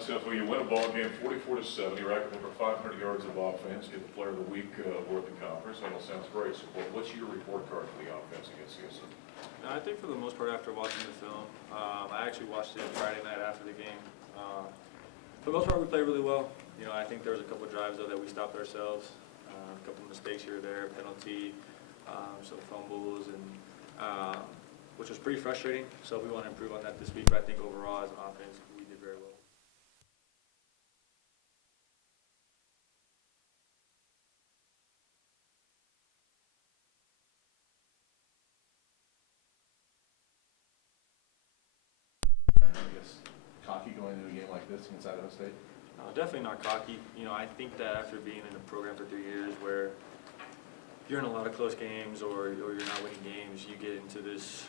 Sefo, you win a ball game 44-7. You rack up over 500 yards of offense. Get the Player of the Week award at the conference. That all sounds great. So, what's your report card for the offense against CSU? I think for the most part, after watching the film, I actually watched it Friday night after the game. For the most part, we played really well. You know, I think there was a couple of drives though that we stopped ourselves. A couple of mistakes here or there, penalty, some fumbles, and which was pretty frustrating. So we want to improve on that this week. But I think overall, as an offense, we did very well. Cocky going into a game like this against Idaho State? Definitely not cocky. You know, I think that after being in the program for 3 years where you're in a lot of close games or you're not winning games, you get into this,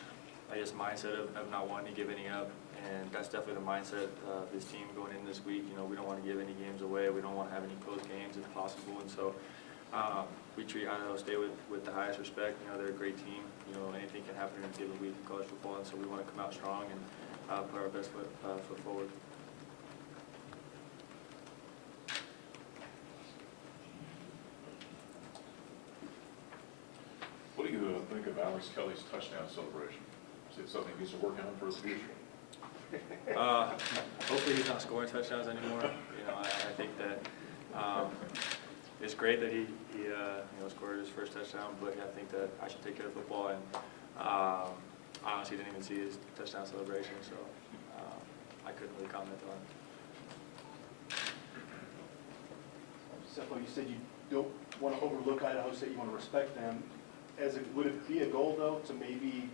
I guess, mindset of not wanting to give any up. And that's definitely the mindset of this team going in this week. You know, we don't want to give any games away. We don't want to have any close games if possible. And so we treat Idaho State with the highest respect. You know, they're a great team. You know, anything can happen in a given week in college football. And so we want to come out strong and put our best foot forward. What do you think of Alex Kelly's touchdown celebration? Is it something he needs to work on for the future? Hopefully he's not scoring touchdowns anymore. You know, I think that it's great that he you know, scored his first touchdown, but I think that I should take care of football, and I honestly didn't even see his touchdown celebration, so I couldn't really comment on it. Sefo, you said you don't want to overlook Idaho State, you want to respect them. Would it be a goal, though, to maybe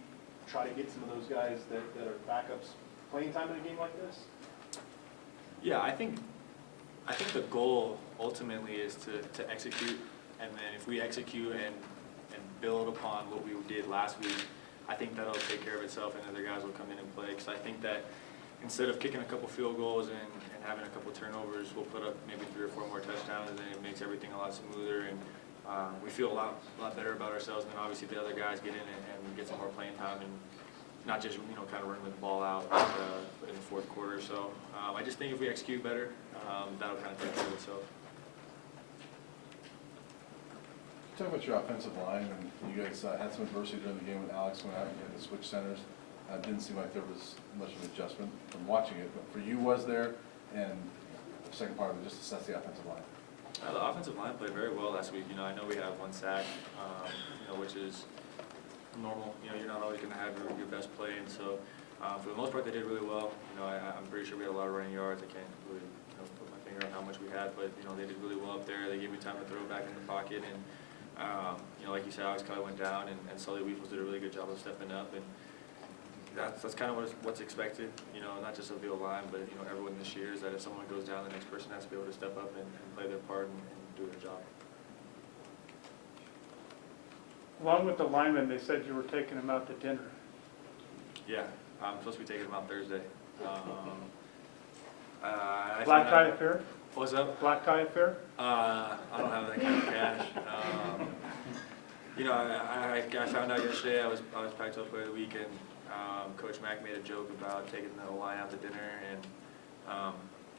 try to get some of those guys that are backups playing time in a game like this? Yeah, I think the goal ultimately is to execute, and then if we execute and build upon what we did last week, I think that'll take care of itself and other guys will come in and play. Because I think that instead of kicking a couple field goals and having a couple turnovers, we'll put up maybe 3 or 4 more touchdowns, and then it makes everything a lot smoother, and we feel a lot better about ourselves. And then obviously the other guys get in and get some more playing time, and not just, you know, kind of running the ball out in the fourth quarter. So I just think if we execute better, that'll kind of take care of itself. Talk about your offensive line, and you guys had some adversity during the game when Alex went out and you had to switch centers. It didn't seem like there was much of an adjustment from watching it, but for you, was there? And the second part of it, just assess the offensive line. The offensive line played very well last week. You know, I know we have 1 sack, you know, which is normal. You know, you're not always going to have your best play, and so for the most part, they did really well. You know, I'm pretty sure we had a lot of running yards. I can't really, you know, put my finger on how much we had, but you know, they did really well up there. They gave me time to throw back in the pocket, and you know, like you said, Alex Kelly went down, and Sully Weefels did a really good job of stepping up, and that's kind of what's expected. You know, not just of the line, but you know, everyone this year is that if someone goes down, the next person has to be able to step up and play their part and do their job. Along with the linemen, they said you were taking them out to dinner. Yeah, I'm supposed to be taking them out Thursday. Black tie affair? What's up? Black tie affair? I don't have that kind of cash. You know, I found out yesterday I was Pac-12 Player of the Week, and Coach Mack made a joke about taking the line out to dinner, and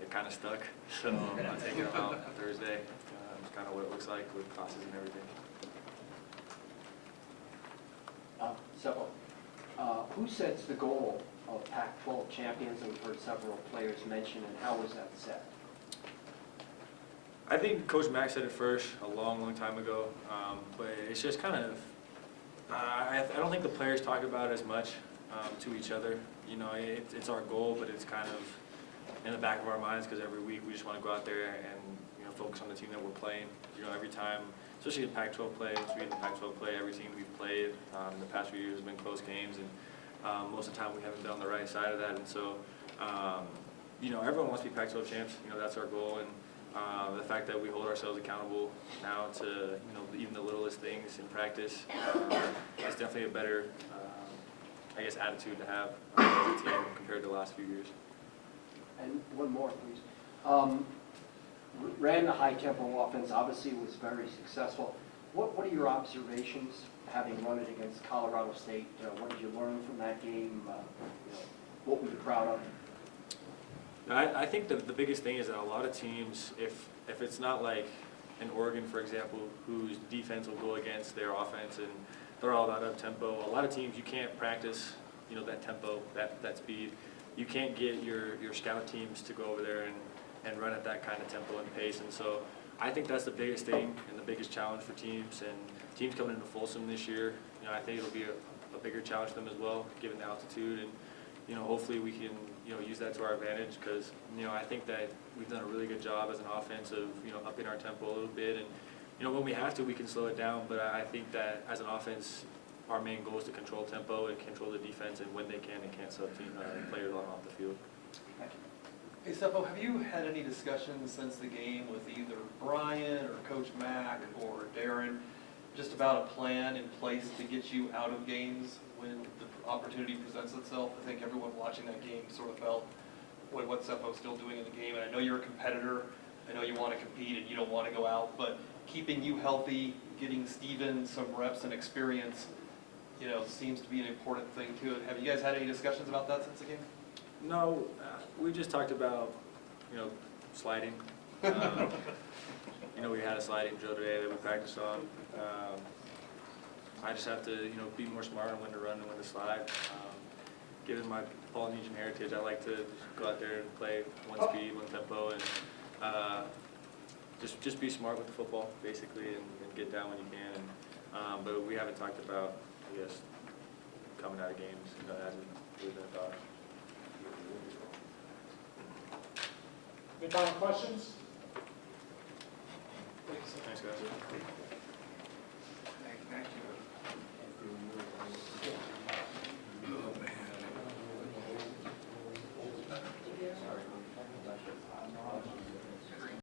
it kind of stuck. So I'm taking them out Thursday. It's kind of what it looks like with classes and everything. Sefo, who sets the goal of Pac-12 champions? And we've heard several players mention, and how was that set? I think Coach Mack said it first a long time ago, but it's just kind of, I don't think the players talk about it as much to each other. You know, it's our goal, but it's kind of in the back of our minds because every week we just want to go out there and, you know, focus on the team that we're playing. You know, every time, especially in Pac-12 play, once we get in Pac-12 play, every team we've played in the past few years has been close games, and most of the time we haven't been on the right side of that. And so, you know, everyone wants to be Pac-12 champs. You know, that's our goal, and the fact that we hold ourselves accountable now to, you know, even the littlest things in practice is definitely a better, I guess, attitude to have as a team compared to the last few years. And one more, please. Ran the high-tempo offense, obviously was very successful. What are your observations, having run it against Colorado State? What did you learn from that game? You know, what were you proud of? I think the biggest thing is that a lot of teams, if it's not like in Oregon, for example, whose defense will go against their offense and they're all about up-tempo, a lot of teams you can't practice, that tempo, that speed. You can't get your scout teams to go over there and run at that kind of tempo and pace. And so I think that's the biggest thing and the biggest challenge for teams. And teams coming into Folsom this year, I think it'll be a bigger challenge for them as well, given the altitude. And, hopefully we can, use that to our advantage because, I think that we've done a really good job as an offense of, upping our tempo a little bit. And, when we have to, we can slow it down. But I think that as an offense, our main goal is to control tempo and control the defense, and when they can, they can't sub-team players on off the field. Hey, Sefo, have you had any discussions since the game with either Brian or Coach Mack or Darren, just about a plan in place to get you out of games when the opportunity presents itself? I think everyone watching that game sort of felt what Sefo's still doing in the game, and I know you're a competitor, I know you want to compete and you don't want to go out, but keeping you healthy, getting Steven some reps and experience, seems to be an important thing too. Have you guys had any discussions about that since the game? No, we just talked about, sliding. We had a sliding drill today that we practiced on. I just have to, be more smart on when to run and when to slide. Given my Polynesian heritage, I like to go out there and play one speed, one tempo, and just be smart with the football, basically, and get down when you can. But we haven't talked about, I guess, coming out of games. That hasn't really been a thought. Any final questions?